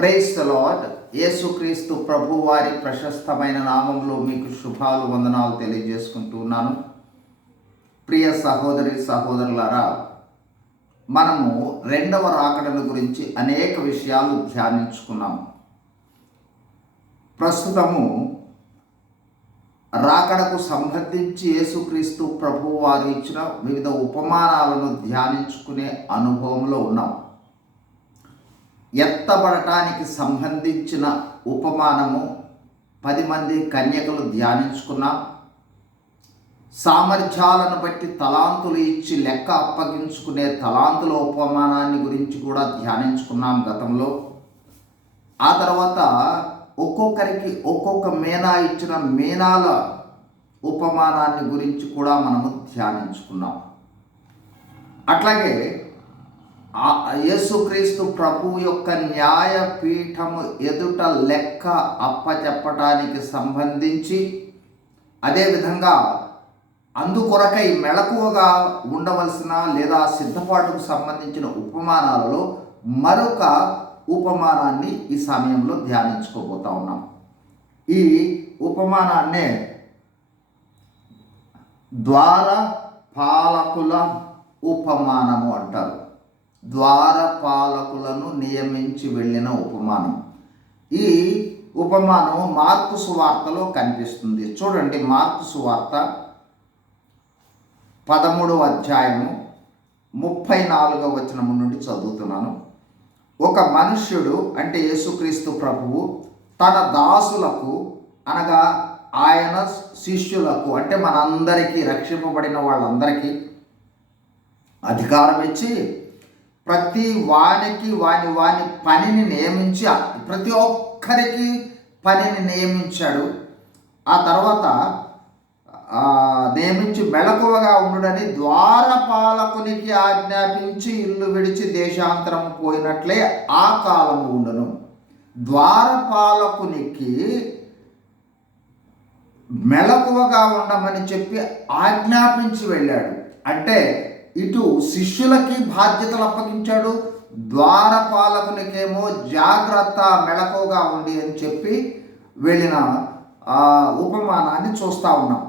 Praise the lord. యేసుక్రీస్తు ప్రభు వారి ప్రశస్తమైన నామంలో మీకు శుభాలు వందనాలు తెలియజేసుకుంటున్నాను. ప్రియ సహోదరి సహోదరులారా, మనము రెండవ రాకడల గురించి అనేక విషయాలు ధ్యానించుకున్నాము. ప్రస్తుతము రాకడకు సంబంధించి యేసుక్రీస్తు ప్రభు వారు ఇచ్చిన వివిధ ఉపమానాలను ధ్యానించుకునే అనుభవంలో ఉన్నాం. ఎత్తబడటానికి సంబంధించిన ఉపమానము 10 మంది కన్యకలు ధ్యానించుకున్నాం. సామర్థ్యాలను బట్టి తలాంతులు ఇచ్చి లెక్క అప్పగించుకునే తలాంతుల ఉపమానాన్ని గురించి కూడా ధ్యానించుకున్నాం గతంలో. ఆ తర్వాత ఒక్కొక్కరికి ఒక్కొక్క మీనా ఇచ్చిన మీనాల ఉపమానాన్ని గురించి కూడా మనము ధ్యానించుకున్నాం. అట్లాగే యేసుక్రీస్తు ప్రభు యొక్క న్యాయపీఠము ఎదుట లెక్క అప్పచెప్పటానికి సంబంధించి, అదేవిధంగా అందుకొరకై మెళకువగా ఉండవలసిన లేదా సిద్ధపాటుకు సంబంధించిన ఉపమానాలలో మరొక ఉపమానాన్ని ఈ సమయంలో ధ్యానించుకోబోతా ఉన్నాం. ఈ ఉపమానాన్నే ద్వారపాలకుల ఉపమానము అంటారు. ద్వారపాలకులను నియమించి వెళ్ళిన ఉపమానం. ఈ ఉపమానం మార్కు సువార్తలో కనిపిస్తుంది. చూడండి, మార్కు సువార్త 13వ అధ్యాయము 34వ వచనము నుండి చదువుతున్నాను. ఒక మనుష్యుడు, అంటే యేసుక్రీస్తు ప్రభువు, తన దాసులకు అనగా ఆయన శిష్యులకు, అంటే మనందరికీ, రక్షింపబడిన వాళ్ళందరికీ అధికారం ఇచ్చి ప్రతి వానికి వాని పనిని నియమించి, ప్రతి ఒక్కరికి పనిని నియమించాడు. ఆ తర్వాత నియమించి మెలకువగా ఉండుడని ద్వారపాలకునికి ఆజ్ఞాపించి ఇల్లు విడిచి దేశాంతరం పోయినట్లే ఆ కాలము ఉండును. ద్వారపాలకునికి మెలకువగా ఉండమని చెప్పి ఆజ్ఞాపించి వెళ్ళాడు. అంటే ఇటు శిష్యులకి బాధ్యతలు అప్పగించాడు, ద్వారపాలకునికేమో జాగ్రత్త, మెలకువగా ఉండి అని చెప్పి వెళ్ళిన ఉపమానాన్ని చూస్తూ ఉన్నాం.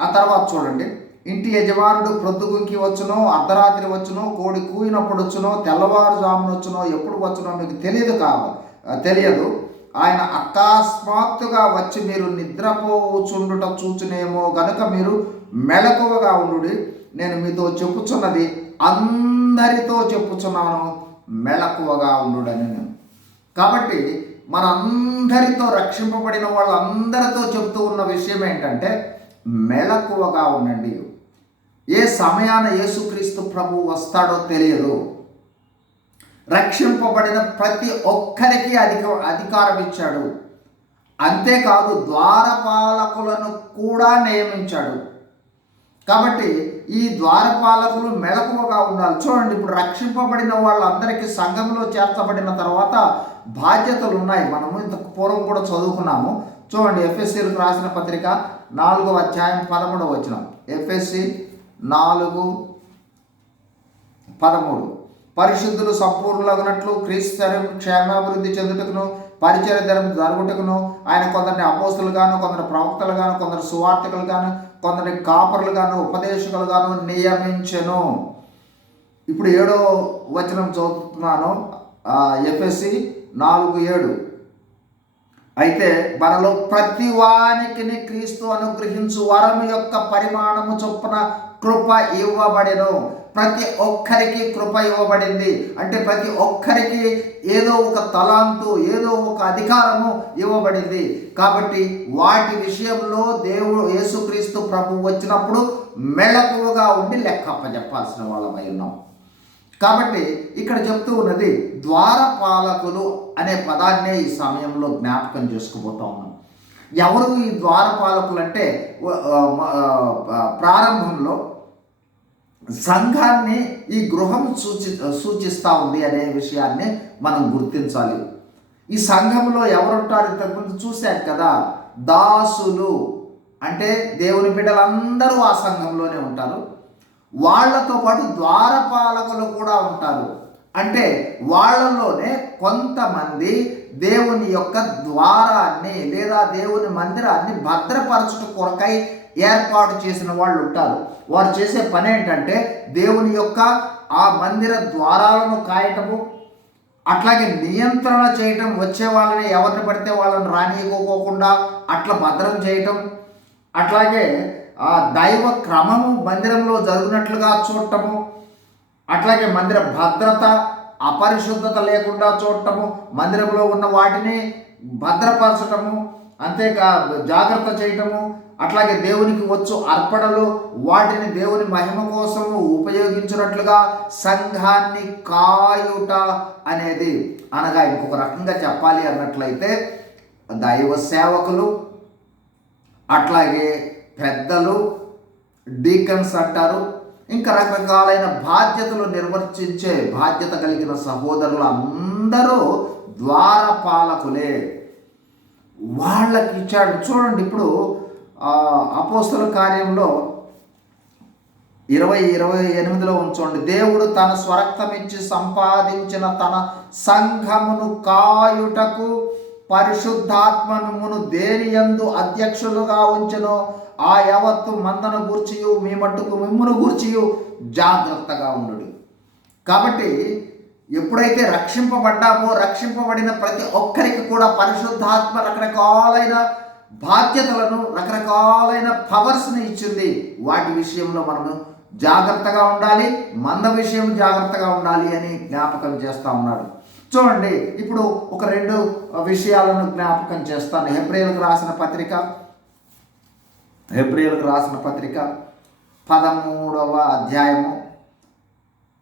ఆ తర్వాత చూడండి, ఇంటి యజమానుడు ప్రొద్దుగుంకి వచ్చునో, అర్ధరాత్రి వచ్చునో, కోడి కూయినప్పుడు వచ్చునో, తెల్లవారుజామున వచ్చునో, ఎప్పుడు వచ్చునో మీకు తెలియదు. ఆయన అకస్మాత్తుగా వచ్చి మీరు నిద్రపోచుండుట చూచునేమో గనుక మీరు మెలకువగా ఉండుడి. నేను మీతో చెప్పుచున్నది అందరితో చెప్పుచున్నాను, మెలకువగా ఉండుడని. కాబట్టి మనందరితో, రక్షింపబడిన వాళ్ళందరితో చెప్తూ ఉన్న విషయం ఏంటంటే మెలకువగా ఉండండి. ఏ సమయాన యేసుక్రీస్తు ప్రభు వస్తాడో తెలియదు. రక్షింపబడిన ప్రతి ఒక్కరికి అధికారం ఇచ్చాడు. అంతేకాదు ద్వారపాలకులను కూడా నియమించాడు. కాబట్టి ఈ ద్వారపాలకులు మెలకువగా ఉండాలి. చూడండి, ఇప్పుడు రక్షింపబడిన వాళ్ళందరికీ సంఘంలో చేర్చబడిన తర్వాత బాధ్యతలు ఉన్నాయి. మనము ఇంతకు పూర్వం కూడా చదువుకున్నాము. చూడండి, ఎఫ్ఎస్సీలకు రాసిన పత్రిక 4వ అధ్యాయం 13వ వచనం. ఎఫ్ఎస్సి 4:13. పరిశుద్ధులు సంపూర్ణులగునట్లు క్రీస్తు శరీరం క్షేమాభివృద్ధి చెందుటకును పరిచర్య జరుగుటకును ఆయన కొందరిని అపోస్తులుగాను, కొందరు ప్రవక్తలుగాను, కొందరు సువార్తికులుగాను, కొందరిని కాపరులుగాను, ఉపదేశకులుగాను నియమించెను. ఇప్పుడు 7వ వచనం చదువుతున్నాను, ఎఫ్ఎస్సి 4:7. అయితే మనలో ప్రతి వానికి క్రీస్తు అనుగ్రహించు వరం యొక్క పరిమాణము చొప్పున కృప ఇవ్వబడెను. ప్రతి ఒక్కరికి కృప ఇవ్వబడింది. అంటే ప్రతి ఒక్కరికి ఏదో ఒక తలాంతు, ఏదో ఒక అధికారము ఇవ్వబడింది. కాబట్టి వాటి విషయంలో దేవుడు యేసుక్రీస్తు ప్రభు వచ్చినప్పుడు మెలకువగా ఉండి లెక్క అప్పచెప్పాల్సిన వాళ్ళమై ఉన్నాం. కాబట్టి ఇక్కడ చెప్తూ ఉన్నది ద్వారపాలకులు అనే పదాన్నే ఈ సమయంలో జ్ఞాపకం చేసుకుపోతా ఉన్నాం. ఎవరు ఈ ద్వారపాలకులు అంటే, ప్రారంభంలో సంఘాన్ని ఈ గృహం సూచిస్తూ ఉంది అనే విషయాన్ని మనం గుర్తించాలి. ఈ సంఘంలో ఎవరుంటారు? ఇంతకుముందు చూశారు కదా, దాసులు అంటే దేవుని బిడ్డలందరూ ఆ సంఘంలోనే ఉంటారు. వాళ్లతో పాటు ద్వారపాలకులు కూడా ఉంటారు. అంటే వాళ్ళలోనే కొంతమంది దేవుని యొక్క ద్వారాన్ని లేదా దేవుని మందిరాన్ని భద్రపరచుట కొరకై ఏర్పాటు చేసిన వాళ్ళు ఉంటారు. వారు చేసే పని ఏంటంటే దేవుని యొక్క ఆ మందిర ద్వారాలను కాయటము, అట్లాగే నియంత్రణ చేయటం, వచ్చే వాళ్ళని ఎవరిని పడితే వాళ్ళని రానియకోకుండా అట్లా భద్రం చేయటం, అట్లాగే ఆ దైవ క్రమము మందిరంలో జరుగునట్లుగా చూడటము, అట్లాగే మందిర భద్రత అపరిశుద్ధత లేకుండా చూడటము, మందిరంలో ఉన్న వాటిని భద్రపరచటము, అంతేకా జాగ్రత్త చేయటము, అట్లాగే దేవునికి వచ్చు అర్పణలు వాటిని దేవుని మహిమ కోసము ఉపయోగించినట్లుగా సంఘాన్ని కాయుట అనేది, అనగా ఇంకొక రకంగా చెప్పాలి అన్నట్లయితే దైవ సేవకులు, అట్లాగే పెద్దలు, డీకన్స్ అంటారు, ఇంకా రకరకాలైన బాధ్యతలు నిర్వర్తించే బాధ్యత కలిగిన సహోదరులు అందరూ ద్వారపాలకులే. వాళ్ళకి ఇచ్చాడు. చూడండి, ఇప్పుడు అపోస్తల కార్యంలో 20:28 ఉంచండి. దేవుడు తన స్వరక్తమిచ్చి సంపాదించిన తన సంఘమును కాయుటకు పరిశుద్ధాత్మను దేని యందు అధ్యక్షులుగా ఉంచెనో ఆ యావత్తు మందను గూర్చియు మీ మట్టుకు మిమ్మును గూర్చియు జాగ్రత్తగా ఉండు. కాబట్టి ఎప్పుడైతే రక్షింపబడ్డామో, రక్షింపబడిన ప్రతి ఒక్కరికి కూడా పరిశుద్ధాత్మ రకరకాలైన బాధ్యతలను, రకరకాలైన పవర్స్ని ఇచ్చింది. వాటి విషయంలో మనము జాగ్రత్తగా ఉండాలి, మంద విషయం జాగ్రత్తగా ఉండాలి అని జ్ఞాపకం చేస్తూ ఉన్నాడు. చూడండి, ఇప్పుడు ఒక 2 విషయాలను జ్ఞాపకం చేస్తాను. హెబ్రీయులకు రాసిన పత్రిక 13వ అధ్యాయము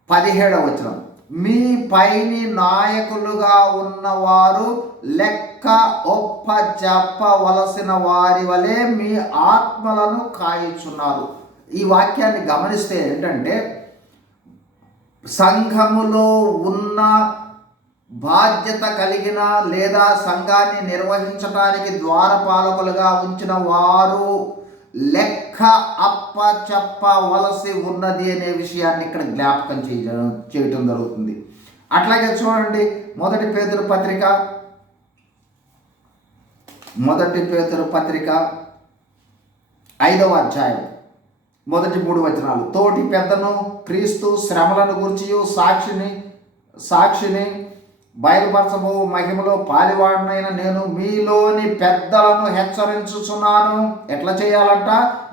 17వ వచనం. మీ పైని నాయకులుగా ఉన్నవారు లెక్క ఒప్ప చెప్పవలసిన వారి వలె మీ ఆత్మలను కాయుచున్నారు. ఈ వాక్యాన్ని గమనిస్తే ఏంటంటే, సంఘములో ఉన్న బాధ్యత కలిగిన లేదా సంఘాన్ని నిర్వహించడానికి ద్వారపాలకులుగా ఉంచిన వారు లెక్క అప్ప చెప్పవలసి ఉన్నది అనే విషయాన్ని ఇక్కడ జ్ఞాపకం చేయటం జరుగుతుంది. అట్లాగే చూడండి, 1 పేతురు పత్రిక 5వ అధ్యాయం మొదటి 3 వచనాలు. తోటి పెద్దను క్రీస్తు శ్రమలను గుర్చియు సాక్షిని బయలుపరచబో మహిమలో పాలివాడినైన నేను మీలోని పెద్దలను హెచ్చరించుచున్నాను. ఎట్లా చేయాలంట?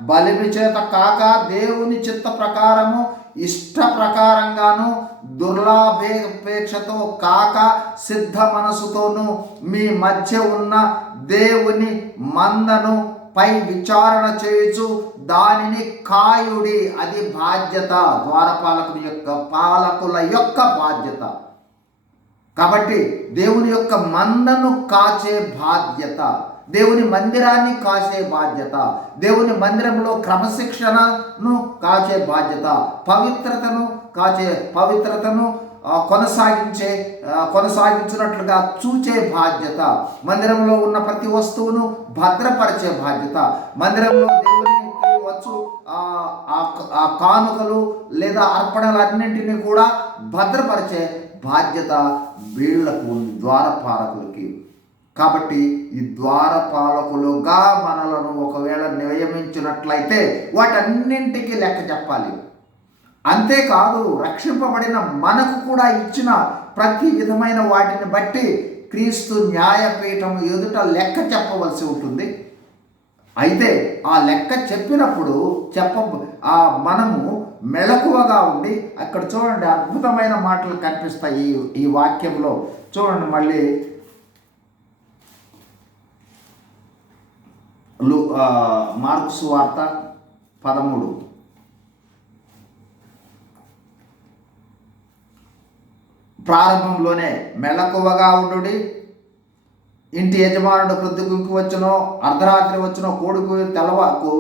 బలిమి చేత కాక దేవుని చిత్త ప్రకారము ఇష్ట ప్రకారంగాను దుర్లాభేక్షతో కాక సిద్ధ మనసుతోనూ మీ మధ్య ఉన్న దేవుని మందను పై విచారణ చేయుచు దానిని కాయుడి. అది బాధ్యత, పాలకుల యొక్క బాధ్యత. కాబట్టి దేవుని యొక్క మందను కాచే బాధ్యత, దేవుని మందిరాన్ని కాచే బాధ్యత, దేవుని మందిరంలో క్రమశిక్షణను కాచే బాధ్యత, పవిత్రతను కొనసాగించినట్లుగా చూచే బాధ్యత, మందిరంలో ఉన్న ప్రతి వస్తువును భద్రపరిచే బాధ్యత, మందిరంలో దేవునికి వచ్చు ఆ కానుకలు లేదా అర్పణలన్నింటినీ కూడా భద్రపరిచే బాధ్యత వీళ్లకు ఉంది, ద్వారపాలకులకి. కాబట్టి ఈ ద్వారపాలకులుగా మనలను ఒకవేళ నియమించినట్లయితే వాటన్నింటికి లెక్క చెప్పాలి. అంతేకాదు, రక్షింపబడిన మనకు కూడా ఇచ్చిన ప్రతి విధమైన వాటిని బట్టి క్రీస్తు న్యాయపీఠం ఎదుట లెక్క చెప్పవలసి ఉంటుంది. అయితే ఆ లెక్క చెప్పినప్పుడు మనము మెలకువగా ఉండి, అక్కడ చూడండి అద్భుతమైన మాటలు కనిపిస్తాయి ఈ వాక్యంలో. చూడండి, మళ్ళీ మార్కు సువార్త 13 ప్రారంభంలోనే మెలకువగా ఉండుడి. ఇంటి యజమానుడు ప్రొద్దుగుంకి వచ్చునో, అర్ధరాత్రి వచ్చునో, కోడుకు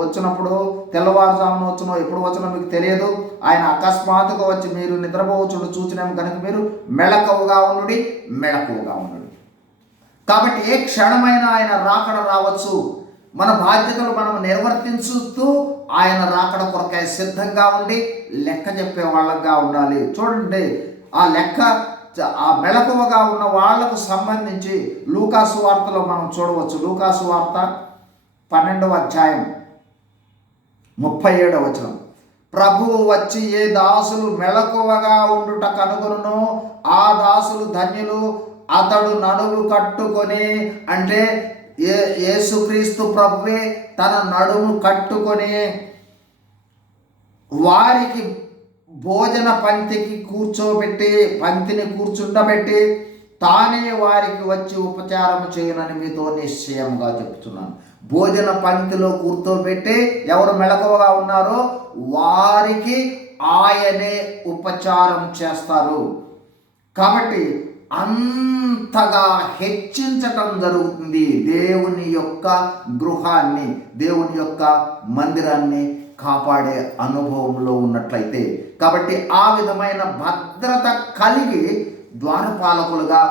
వచ్చినప్పుడు, తెల్లవారుజామున వచ్చునో, ఎప్పుడు వచ్చునో మీకు తెలియదు. ఆయన అకస్మాత్తుగా వచ్చి మీరు నిద్రపోవచ్చును చూచినాము కనుక మీరు మెలకువగా ఉండుడి. కాబట్టి ఏ క్షణమైనా ఆయన రాకడ రావచ్చు. మన బాధ్యతలు మనం నిర్వర్తించుతూ ఆయన రాకడ కొరకై సిద్ధంగా ఉండి లెక్క చెప్పే వాళ్ళగా ఉండాలి. చూడండి, ఆ లెక్క ఆ మెలకువగా ఉన్న వాళ్లకు సంబంధించి లూకాసు వార్తలో మనం చూడవచ్చు. లూకాసు వార్త 12వ అధ్యాయం 37వ వచనం. ప్రభువు వచ్చి ఏ దాసులు మెలకువగా ఉండుట కనుగొనునో ఆ దాసులు ధన్యులు, అతడు నడుము కట్టుకొని, అంటే యేసుక్రీస్తు ప్రభువే తన నడుము కట్టుకొని వారికి భోజన పంక్తిని కూర్చుండబెట్టి తానే వారికి వచ్చి ఉపచారం చేయనని మీతో నిశ్చయంగా చెప్తున్నాను. భోజన పంక్తిలో కూర్చోబెట్టి ఎవరు మెలకువగా ఉన్నారో వారికి ఆయనే ఉపచారం చేస్తారు. కాబట్టి అంతగా హెచ్చించటం జరుగుతుంది దేవుని యొక్క గృహాన్ని, దేవుని యొక్క మందిరాన్ని కాపాడే అనుభవంలో ఉన్నట్లయితే. కాబట్టి ఆ విధమైన భద్రత కలిగి ద్వారపాలకులుగా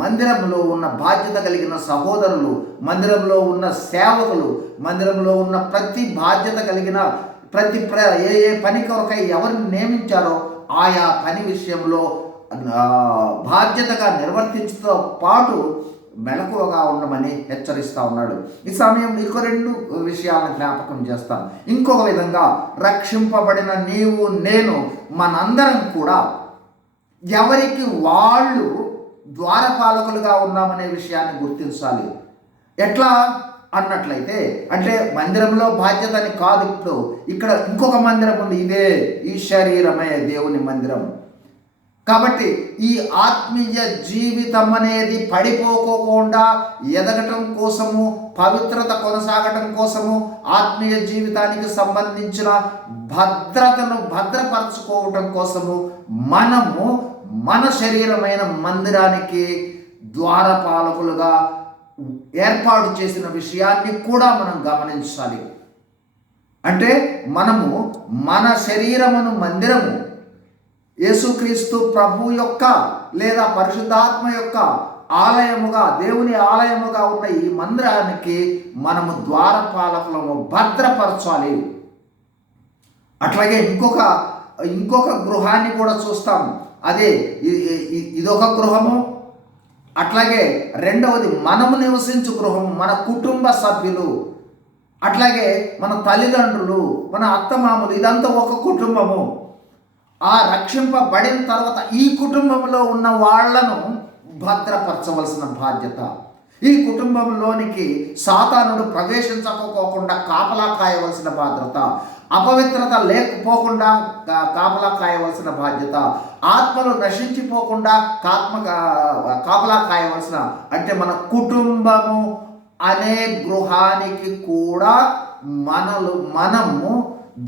మందిరంలో ఉన్న బాధ్యత కలిగిన సహోదరులు, మందిరంలో ఉన్న సేవకులు, మందిరంలో ఉన్న ప్రతి బాధ్యత కలిగిన ఏ పని కొరకై ఎవరిని నియమించారో ఆయా పని విషయంలో బాధ్యతగా నిర్వర్తించతో పాటు మెలకువగా ఉండమని హెచ్చరిస్తూ ఉన్నాడు. ఈ సమయం ఇంకో 2 విషయాలను జ్ఞాపకం చేస్తాను. ఇంకొక విధంగా రక్షింపబడిన నీవు నేను మనందరం కూడా ఎవరికి వాళ్ళు ద్వారపాలకులుగా ఉన్నామనే విషయాన్ని గుర్తించాలి. ఎట్లా అన్నట్లయితే, అంటే మందిరంలో బాధ్యతని కాదు, ఇక్కడ ఇంకొక మందిరం ఉంది, ఇదే ఈ శరీరమే దేవుని మందిరం. కాబట్టి ఈ ఆత్మీయ జీవితం అనేది పడిపోకోకుండా ఎదగటం కోసము, పవిత్రత కొనసాగటం కోసము, ఆత్మీయ జీవితానికి సంబంధించిన భద్రతను భద్రపరచుకోవటం కోసము మనము మన శరీరమైన మందిరానికి ద్వారపాలకులుగా ఏర్పాటు చేసిన విషయాన్ని కూడా మనం గమనించాలి. అంటే మనము మన శరీరమును మందిరము, యేసుక్రీస్తు ప్రభు యొక్క లేదా పరిశుద్ధాత్మ యొక్క ఆలయముగా, దేవుని ఆలయముగా ఉన్న ఈ మందిరానికి మనము ద్వారపాలకులము భద్రపరచాలి. అట్లాగే ఇంకొక గృహాన్ని కూడా చూస్తాము. అదే ఇదొక గృహము. అట్లాగే రెండవది మనము నివసించు గృహము, మన కుటుంబ సభ్యులు, అట్లాగే మన తల్లిదండ్రులు, మన అత్తమామలు, ఇదంతా ఒక కుటుంబము. ఆ రక్షింపబడిన తర్వాత ఈ కుటుంబంలో ఉన్న వాళ్లను భద్రపరచవలసిన బాధ్యత. ఈ కుటుంబంలోనికి సాతానుడు ప్రవేశించకపోకుండా కాపలా కాయవలసిన బాధ్యత. అపవిత్రత లేకపోకుండా కాపలా కాయవలసిన బాధ్యత. ఆత్మలు నశించిపోకుండా కాపలా కాయవలసిన, అంటే మన కుటుంబము అనే గృహానికి కూడా మనము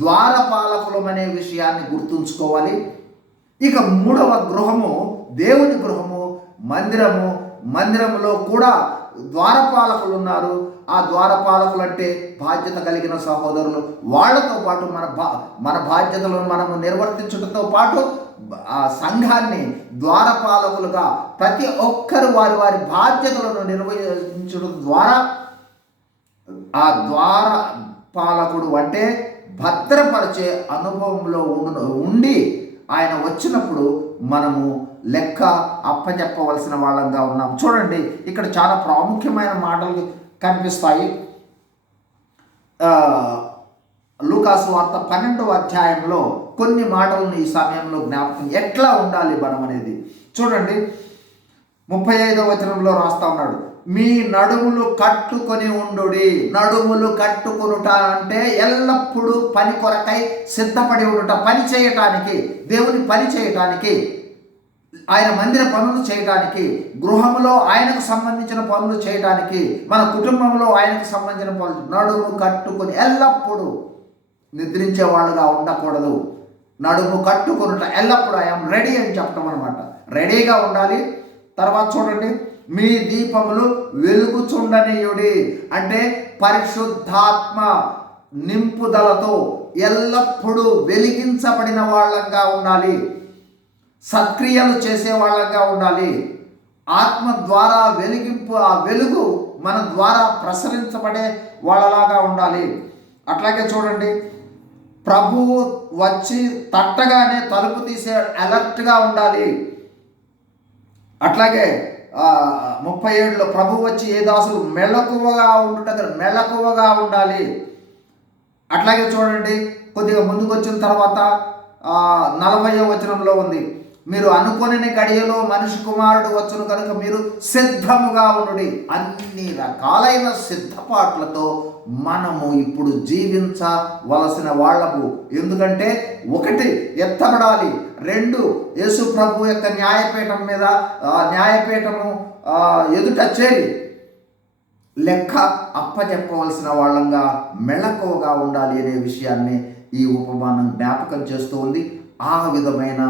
ద్వారపాలకులం అనే విషయాన్ని గుర్తుంచుకోవాలి. ఇక 3వ గృహము దేవుని గృహము, మందిరము. మందిరములో కూడా ద్వారపాలకులు ఉన్నారు. ఆ ద్వారపాలకులు అంటే బాధ్యత కలిగిన సహోదరులు. వాళ్ళతో పాటు మన బాధ్యతలను మనము నిర్వర్తించడంతో పాటు ఆ సంఘాన్ని ద్వారపాలకులుగా ప్రతి ఒక్కరు వారి బాధ్యతలను నిర్వహించడం ద్వారా ఆ ద్వారపాలకుడు అంటే భద్రపరిచే అనుభవంలో ఉండి ఆయన వచ్చినప్పుడు మనము లెక్క అప్పచెప్పవలసిన వాళ్ళంగా ఉన్నాం. చూడండి, ఇక్కడ చాలా ప్రాముఖ్యమైన మాటలు కనిపిస్తాయి. లూకాసు వార్త 12వ అధ్యాయంలో కొన్ని మాటలను ఈ సమయంలో జ్ఞాపకం ఎట్లా ఉండాలి మనం అనేది చూడండి. 35వ వచనంలో రాస్తా ఉన్నాడు, మీ నడుములు కట్టుకొని ఉండుడి. నడుములు కట్టుకొనుట అంటే ఎల్లప్పుడూ పని కొరకై సిద్ధపడి ఉండుట, పని చేయటానికి, దేవుని పని చేయటానికి, ఆయన మందిర పనులు చేయటానికి, గృహంలో ఆయనకు సంబంధించిన పనులు చేయటానికి, మన కుటుంబంలో ఆయనకు సంబంధించిన పనులు. నడుము కట్టుకొని ఎల్లప్పుడూ నిద్రించే వాళ్ళుగా ఉండకూడదు. నడుము కట్టుకొనుట ఎల్లప్పుడూ ఐఎమ్ రెడీ అని చెప్పడం అనమాట. రెడీగా ఉండాలి. తర్వాత చూడండి, మీ దీపములు వెలుగుచుండనీయుడి అంటే పరిశుద్ధాత్మ నింపుదలతో ఎల్లప్పుడూ వెలిగించబడిన వాళ్ళంగా ఉండాలి. సత్క్రియలు చేసే వాళ్ళంగా ఉండాలి. ఆత్మ ద్వారా వెలిగింపు, ఆ వెలుగు మన ద్వారా ప్రసరించబడే వాళ్ళలాగా ఉండాలి. అట్లాగే చూడండి, ప్రభువు వచ్చి తట్టగానే తలుపు తీసే అలర్ట్గా ఉండాలి. అట్లాగే 37లో ప్రభు వచ్చి ఏ దాసులు మెలకువగా మెలకువగా ఉండాలి. అట్లాగే చూడండి, కొద్దిగా ముందుకు వచ్చిన తర్వాత 40వ వచనంలో ఉంది, మీరు అనుకొనిన గడియలో మనిషి కుమారుడు వచ్చును కనుక మీరు సిద్ధముగా ఉండుడి. అన్ని రకాలైన సిద్ధపాట్లతో మనము ఇప్పుడు జీవించవలసిన వాళ్ళము. ఎందుకంటే 1 ఎత్తబడాలి, 2 యేసు ప్రభు యొక్క న్యాయపీఠము ఎదుట చేరి లెక్క అప్పచెప్పవలసిన వాళ్ళంగా మెళకువగా ఉండాలి అనే విషయాన్ని ఈ ఉపమానం జ్ఞాపకం చేస్తూ ఉంది. ఆ విధమైన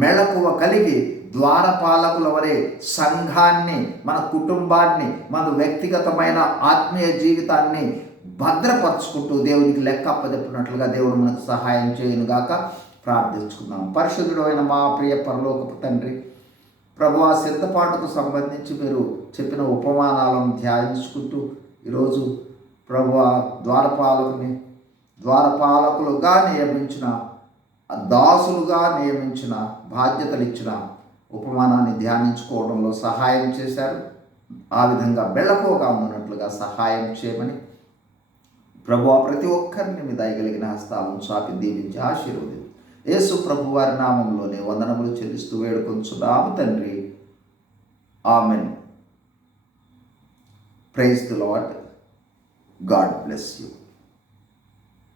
మెళకువ కలిగి ద్వారపాలకుల వలె సంఘాన్ని, మన కుటుంబాన్ని, మన వ్యక్తిగతమైన ఆత్మీయ జీవితాన్ని భద్రపరుచుకుంటూ దేవునికి లెక్క అప్పచెప్పినట్లుగా దేవుడు మనకు సహాయం చేయనుగాక. ప్రార్థించుకుందాం. పరిశుద్ధుడు అయిన మా ప్రియ పరలోకపు తండ్రి, ప్రభు ఆ సిద్ధపాటుకు సంబంధించి మీరు చెప్పిన ఉపమానాలను ధ్యానించుకుంటూ ఈరోజు ప్రభు ద్వారపాలకులుగా నియమించిన, దాసులుగా నియమించిన, బాధ్యతలు ఇచ్చిన ఉపమానాన్ని ధ్యానించుకోవడంలో సహాయం చేశారు. ఆ విధంగా మెళకువగా ఉన్నట్లుగా సహాయం చేయమని ప్రభు ప్రతి ఒక్కరిని మీ దయగలిగిన హస్తాలను చాపి దీవించి ఆశీర్వదించి యేసు ప్రభు వారి నామంలోనే వందనములు చెల్లిస్తూ వేడుకొంచున్నాము తండ్రి. Amen. Praise the lord. God bless you.